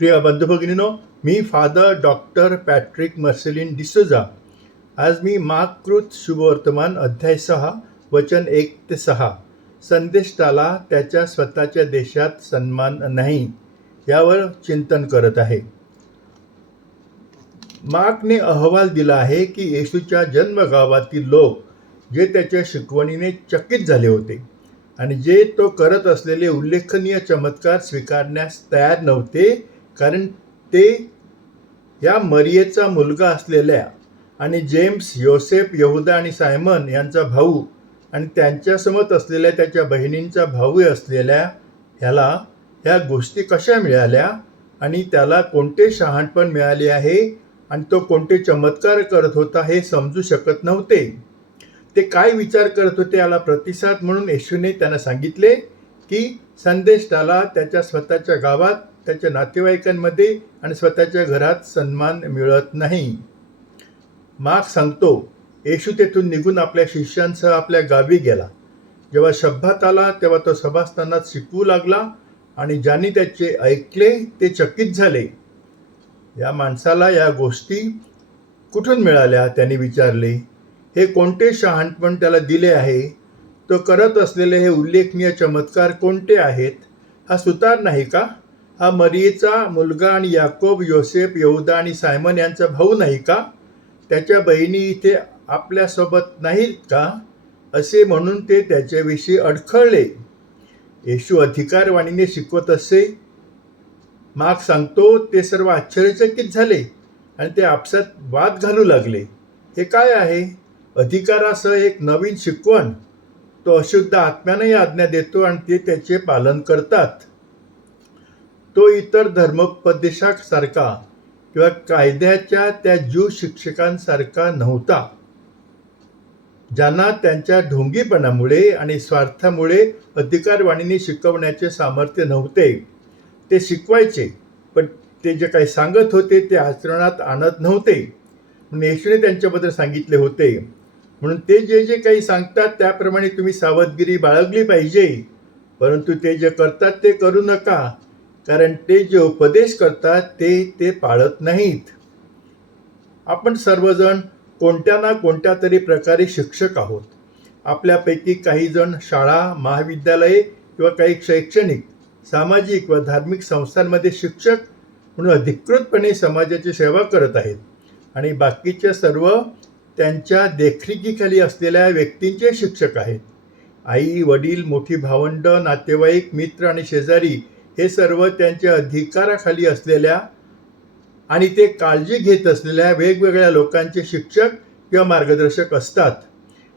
प्रिय बंधुभगिनीनो मी father doctor Patrick Marcelin D'Souza आज मी माकृत शुभवर्तमान अध्याय सहा वचन एक ते सहा. संदेष्टाला त्याच्या स्वतःच्या देशात सन्मान नाही यावर चिंतन करत आहे. मार्कने अहवाल दिला आहे की येशूच्या जन्मगावातील लोक जे त्याच्या शिकवणीने चकित झाले होते आणि जे तो करत असलेले उल्लेखनीय चमत्कार स्वीकारण्यास तयार नव्हते कारण ते या मरियेचा मुलगा असलेल्या आणि जेम्स योसेफ यहुदा आणि सायमन यांचा भाऊ आणि त्यांच्यासमत असलेल्या त्याच्या बहिणींचा भाऊ असलेल्या ह्याला ह्या गोष्टी कशा मिळाल्या आणि त्याला कोणते शहाणपण मिळाले आहे आणि तो कोणते चमत्कार करत होता हे समजू शकत नव्हते. ते काय विचार करत होते याला प्रतिसाद म्हणून येशूने त्यांना सांगितले की संदेश त्याला त्याच्या स्वतःच्या गावात त्याच्या नातेवाईकांमध्ये आणि स्वतःच्या घरात सन्मान मिळत नाही. मार्क सांगतो येशू तेथून निघून आपल्या शिष्यांसह आपल्या गावी गेला. जेव्हा शब्दात आला तेव्हा तो सभास्थानात शिकवू लागला आणि ज्यांनी त्याचे ऐकले ते चकित झाले. या माणसाला या गोष्टी कुठून मिळाल्या त्यांनी विचारले. हे कोणते शहाणपण त्याला दिले आहे? तो करत असलेले हे उल्लेखनीय चमत्कार कोणते आहेत? हा सुतार नाही का? हा मरियेचा मुलगा आणि याकोब योसेफ यहुदा आणि सायमन यांचा भाऊ नाही का? त्याच्या बहिणी इथे आपल्यासोबत नाहीत का? असे म्हणून ते त्याच्याविषयी अडखळले. येशू अधिकारवाणीने शिकवत असे माग सांगतो ते सर्व आश्चर्यचकित झाले आणि ते आपसात वाद घालू लागले. हे काय आहे? अधिकारासह एक नवीन शिकवण. तो अशुद्ध आत्म्यानंही आज्ञा देतो आणि ते त्याचे पालन करतात. तो इतर धर्मोपदेशासारखा किंवा कायद्याच्या त्या ज्यू शिक्षकांसारखा नव्हता. ज्यांना त्यांच्या ढोंगीपणामुळे आणि स्वार्थामुळे अधिकारवाणीने शिकवण्याचे सामर्थ्य नव्हते ते शिकवायचे पण ते जे काही सांगत होते ते आचरणात आणत नव्हते. म्हणून येशूने त्यांच्याबद्दल सांगितले होते. म्हणून ते जे जे काही सांगतात त्याप्रमाणे तुम्ही सावधगिरी बाळगली पाहिजे. परंतु ते जे करतात ते करू नका. कारण ते जे उपदेश करतात ते ते पाळत नाहीत. आपण सर्वजण कोणत्या ना कोणत्या तरी प्रकारे शिक्षक आहोत. आपल्यापैकी काही जण शाळा महाविद्यालये किंवा काही शैक्षणिक सामाजिक व धार्मिक संस्थांमध्ये शिक्षक म्हणून अधिकृतपणे समाजाची सेवा करत आहेत. आणि बाकीचे सर्व त्यांच्या देखरेखीखाली असलेल्या व्यक्तींचे शिक्षक आहेत. आई वडील मोठी भावंड नातेवाईक मित्र आणि शेजारी हे सर्व त्यांच्या अधिकाराखाली असलेल्या आणि ते काळजी घेत असलेल्या वेगवेगळ्या लोकांचे शिक्षक किंवा मार्गदर्शक असतात.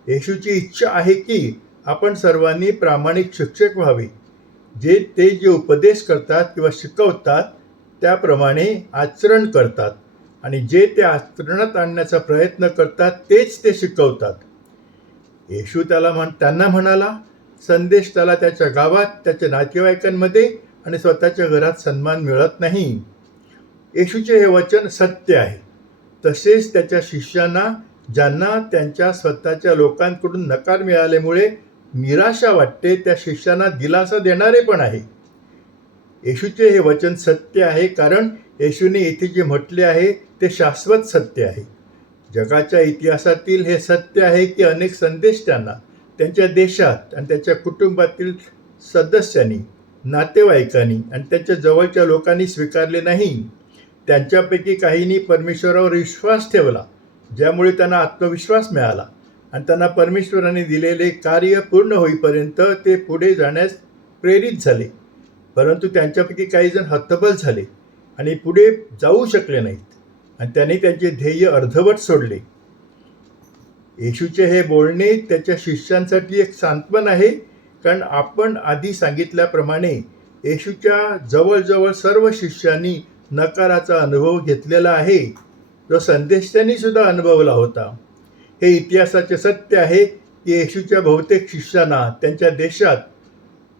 येशूची इच्छा आहे की आपण सर्वांनी प्रामाणिक शिक्षक व्हावे. जे ते जे उपदेश करतात किंवा शिकवतात त्याप्रमाणे आचरण करतात आणि जे ते आचरणात आणण्याचा प्रयत्न करतात तेच ते शिकवतात. येशू त्याला म्हण त्यांना म्हणाला संदेश त्याला त्याच्या गावात त्याच्या नातेवाईकांमध्ये आणि स्वतःच्या घरात सन्मान मिळत नाही. येशूचे हे वचन सत्य आहे. तसेच त्याच्या शिष्यांना ज्यांना त्यांच्या स्वतःच्या लोकांकडून नकार मिळाल्यामुळे निराशा वाटते त्या शिष्यांना दिलासा देणारे पण आहे. येशूचे हे वचन सत्य आहे कारण येशूने येथे जे म्हटले आहे ते शाश्वत सत्य आहे. जगाच्या इतिहासातील हे सत्य आहे की अनेक संदेश त्यांना त्यांच्या देशात आणि त्याच्या कुटुंबातील सदस्यांनी नातेवाईकांनी आणि त्यांच्या जवळच्या लोकांनी स्वीकारले नाही. त्यांच्यापैकी काहींनी परमेश्वरावर विश्वास ठेवला ज्यामुळे त्यांना आत्मविश्वास मिळाला आणि त्यांना परमेश्वराने दिलेले कार्य पूर्ण होईपर्यंत ते पुढे जाण्यास प्रेरित झाले. परंतु त्यांच्यापैकी काही जण हतबल झाले आणि पुढे जाऊ शकले नाहीत आणि त्यांनी त्यांचे ध्येय अर्धवट सोडले. येशूचे हे बोलणे त्याच्या शिष्यांसाठी एक सांत्वन आहे कारण आपण आधी सांगितल्याप्रमाणे येशूच्या जवळजवळ सर्व शिष्यांनी नकाराचा अनुभव घेतलेला आहे. जो संदेश त्यांनी सुद्धा अनुभवला होता. हे इतिहासाचे सत्य आहे की येशूच्या बहुतेक शिष्यांना त्यांच्या देशात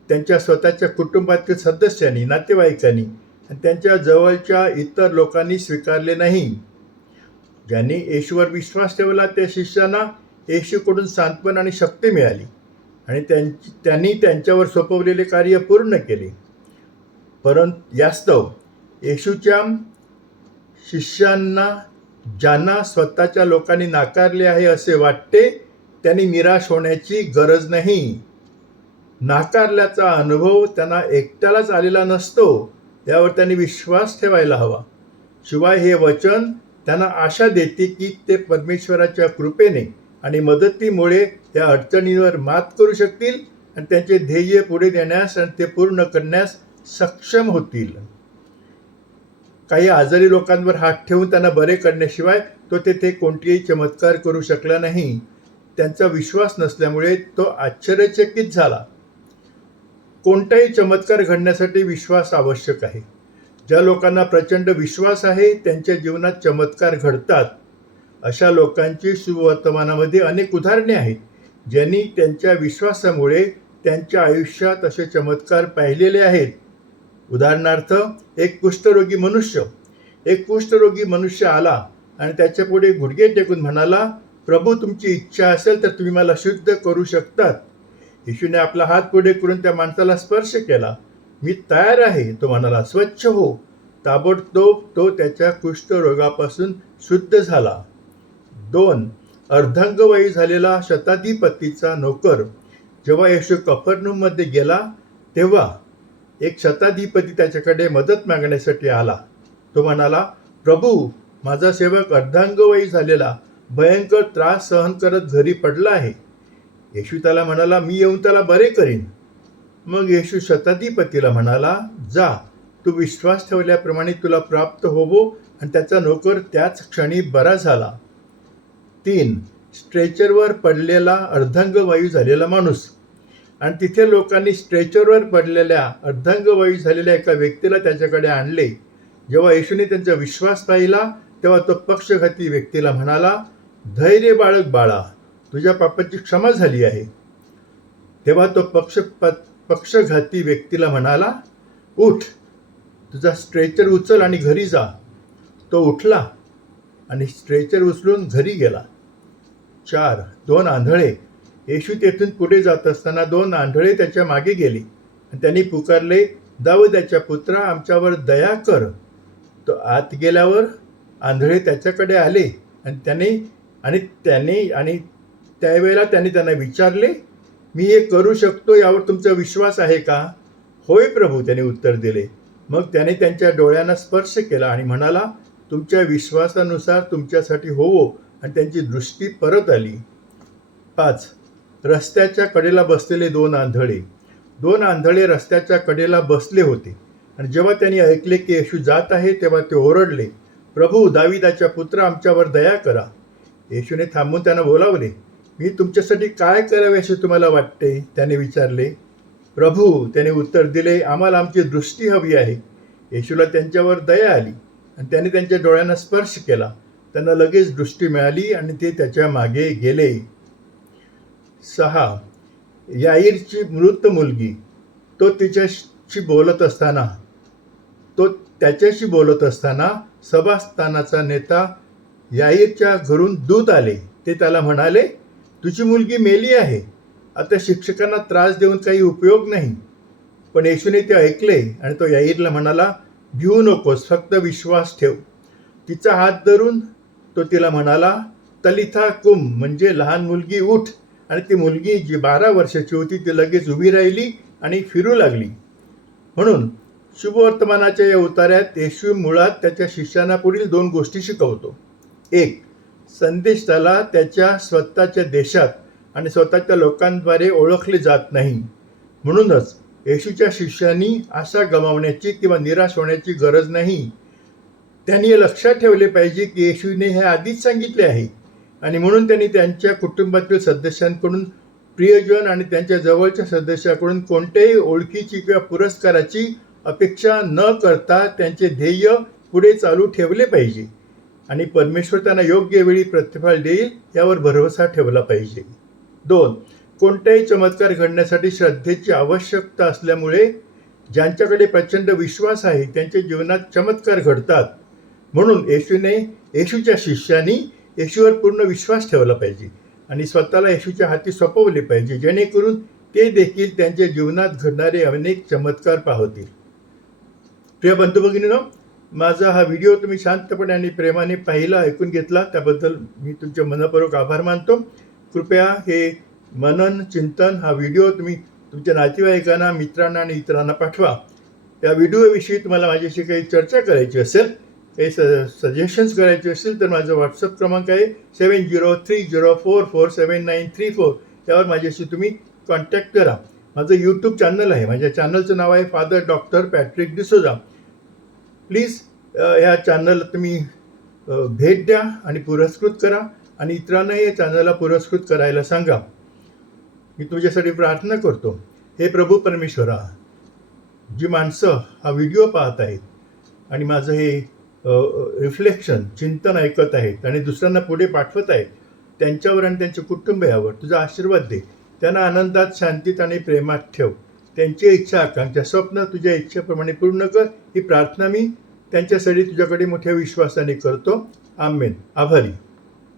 त्यांच्या स्वतःच्या कुटुंबातील सदस्यांनी नातेवाईकांनी आणि त्यांच्या जवळच्या इतर लोकांनी स्वीकारले नाही. ज्यांनी येशूवर विश्वास ठेवला त्या शिष्यांना येशूकडून सांत्वन आणि शक्ती मिळाली. आणि त्यांची त्यांनी त्यांच्यावर सोपवलेले कार्य पूर्ण केले. परंतु यास्तव येशूच्या शिष्यांना ज्यांना स्वतःच्या लोकांनी नाकारले आहे असे वाटते त्यांनी निराश होण्याची गरज नाही. नाकारल्याचा अनुभव त्यांना एकट्यालाच आलेला नसतो यावर त्यांनी विश्वास ठेवायला हवा. शिवाय हे वचन त्यांना आशा देते की ते परमेश्वराच्या कृपेने आणि मदतीमुळे या अडचणींवर मात करू शकतील आणि त्यांचे ध्येय पुढे देण्यास आणि ते पूर्ण करण्यास सक्षम होतील. काही आजारी लोकांवर हात ठेवून त्यांना बरे करण्याशिवाय तो तेथे कोणतेही चमत्कार करू शकला नाही. त्यांचा विश्वास नसल्यामुळे तो आश्चर्यचकित झाला. कोणताही चमत्कार घडण्यासाठी विश्वास आवश्यक आहे. ज्या लोकांना प्रचंड विश्वास आहे त्यांच्या जीवनात चमत्कार घडतात. अशा लोकांची सुवर्तमानामध्ये अनेक उदाहरणे आहेत ज्यांनी त्यांच्या विश्वासामुळे त्यांच्या आयुष्यात असे चमत्कार पाहिलेले आहेत. उदाहरणार्थ एक कुष्ठरोगी मनुष्य. एक कुष्ठरोगी मनुष्य आला आणि त्याच्यापुढे गुडघे टेकून म्हणाला प्रभू तुमची इच्छा असेल तर तुम्ही मला शुद्ध करू शकतात. येशूने आपला हात पुढे करून त्या माणसाला स्पर्श केला. मी तयार आहे तो म्हणाला. स्वच्छ हो. ताबडतोब तो त्याच्या कुष्ठरोगापासून शुद्ध झाला. दोन अर्धांगवयी झालेला शताधिपतीचा नोकर जेव्हा येशू कफरनूममध्ये गेला तेव्हा एक शताधिपती त्याच्याकडे मदत मागण्यासाठी आला. तो म्हणाला प्रभू माझा सेवक अर्धांगवयी झालेला भयंकर त्रास सहन करत घरी पडला आहे. येशू त्याला म्हणाला मी येऊन त्याला बरे करीन. मग येशू शताधिपतीला म्हणाला जा तू विश्वास ठेवल्याप्रमाणे तुला प्राप्त होवो. आणि त्याचा नोकर त्याच क्षणी बरा झाला. तीन. स्ट्रेचरवर पडलेला अर्धांगवायू झालेला माणूस. आणि तिथे लोकांनी स्ट्रेचरवर पडलेल्या अर्धांगवायू झालेल्या एका व्यक्तीला त्याच्याकडे आणले. जेव्हा येशूने त्यांचा विश्वास पाहिला तेव्हा तो पक्षघाती व्यक्तीला म्हणाला धैर्य बाळक बाळा तुझ्या पापाची क्षमा झाली आहे. तेव्हा तो पक्ष पक्षघाती व्यक्तीला म्हणाला उठ तुझा स्ट्रेचर उचल आणि घरी जा. तो उठला आणि स्ट्रेचर उचलून घरी गेला. चार दोन आंधळे. येशू तेथून पुढे जात असताना दोन आंधळे त्याच्यामागे गेले. आणि त्यांनी पुकारले दाऊद्याच्या पुत्रा आमच्यावर दया कर. तो आत गेल्यावर आंधळे त्याच्याकडे आले. आणि त्याने आणि त्याने आणि त्यावेळेला त्यांनी त्यांना विचारले मी हे करू शकतो यावर तुमचा विश्वास आहे का? होय प्रभू त्याने उत्तर दिले. मग त्याने त्यांच्या डोळ्यांना स्पर्श केला आणि म्हणाला तुमच्या विश्वासानुसार तुमच्यासाठी होवो. आणि त्यांची दृष्टी परत आली. पाच रस्त्याच्या कडेला बसलेले दोन आंधळे. दोन आंधळे रस्त्याच्या कडेला बसले होते. आणि जेव्हा त्यांनी ऐकले की येशू जात आहे तेव्हा ते ओरडले प्रभू दाविदाच्या पुत्र आमच्यावर दया करा. येशूने थांबून त्यांना बोलावले मी तुमच्यासाठी काय करावे असे तुम्हाला वाटते? त्याने विचारले प्रभू त्याने उत्तर दिले आम्हाला आमची दृष्टी हवी आहे. येशूला त्यांच्यावर दया आली आणि त्याने त्यांच्या डोळ्यांना स्पर्श केला. त्यांना लगेच दृष्टी मिळाली आणि ते त्याच्यामागे गेले. सहा. याईरची मृत मुलगी तो तिच्याशी बोलत असताना तो त्याच्याशी बोलत असताना सभास्थानाचा नेता याईरच्या घरून दूत आले. ते त्याला म्हणाले तुझी मुलगी मेली आहे. आता शिक्षकांना त्रास देऊन काही उपयोग नाही. पण येशूने ते ऐकले आणि तो याईरला म्हणाला भिवू नकोस फक्त विश्वास ठेव. तिचा हात धरून तो तिला म्हणाला तलिथा कुम म्हणजे लहान मुलगी उठ. आणि ती मुलगी जी बारा वर्षाची होती ती लगेच उभी राहिली आणि फिरू लागली. म्हणून शुभवर्तमानाच्या या उतार्यात येशू मुळात त्याच्या शिष्यांना पुढील दोन गोष्टी शिकवतो. एक संदेश त्याला त्याच्या स्वतःच्या देशात आणि स्वतःच्या लोकांद्वारे ओळखले जात नाही. म्हणूनच येशूच्या शिष्यांनी आशा गमावण्याची किंवा निराश होण्याची गरज नाही. त्यांनी हे लक्षात ठेवले पाहिजे की येशूने हे आधीच सांगितले आहे. आणि म्हणून त्यांनी त्यांच्या कुटुंबातील सदस्यांकडून प्रियजन आणि त्यांच्या जवळच्या सदस्याकडून कोणत्याही ओळखीची किंवा पुरस्काराची अपेक्षा न करता त्यांचे ध्येय पुढे चालू ठेवले पाहिजे. आणि परमेश्वर त्यांना योग्य वेळी प्रतिफळ देईल यावर भरवसा ठेवला पाहिजे. दोन कोणत्याही चमत्कार घडण्यासाठी श्रद्धेची आवश्यकता असल्यामुळे ज्यांच्याकडे प्रचंड विश्वास आहे त्यांच्या जीवनात चमत्कार घडतात. म्हणून येशूने येशूच्या शिष्यांनी येशूवर पूर्ण विश्वास ठेवला पाहिजे आणि स्वतःला येशूच्या हाती सोपवले पाहिजे जेणेकरून ते देखील त्यांच्या जीवनात घडणारे अनेक चमत्कार पाहतील. प्रिय बंधू माझा हा व्हिडिओ तुम्ही शांतपणे आणि प्रेमाने पाहिला ऐकून घेतला त्याबद्दल मी तुमचे मनपूर्वक आभार मानतो. कृपया हे मनन चिंतन हा व्हिडिओ तुम्ही तुमच्या नातेवाईकांना मित्रांना आणि इतरांना पाठवा. या व्हिडिओविषयी तुम्हाला माझ्याशी काही चर्चा करायची असेल हे स सजेशन्स करायचे असतील तर माझा व्हॉट्सअप क्रमांक आहे seven zero three zero four four seven nine three four त्यावर माझ्याशी तुम्ही कॉन्टॅक्ट करा. माझं यूट्यूब चॅनल आहे. माझ्या चॅनलचं नाव आहे father doctor Patrick D'Souza please ह्या चॅनलला तुम्ही भेट द्या आणि पुरस्कृत करा आणि इतरांनाही या चॅनलला पुरस्कृत करायला सांगा. मी तुझ्यासाठी प्रार्थना करतो. हे प्रभू परमेश्वरा जी माणसं हा व्हिडिओ पाहत आहेत आणि माझं हे रिफ्लेक्शन चिंतन ऐकत आहेत आणि दुसऱ्यांना पुढे पाठवत आहेत त्यांच्यावर आणि त्यांच्या कुटुंबियावर तुझा आशीर्वाद दे. त्यांना आनंदात शांतीत आणि प्रेमात ठेव. त्यांची इच्छा आकांक्षा स्वप्न तुझ्या इच्छेप्रमाणे पूर्ण कर ही प्रार्थना मी त्यांच्यासाठी तुझ्याकडे मोठ्या विश्वासाने करतो. आमेन. आभारी.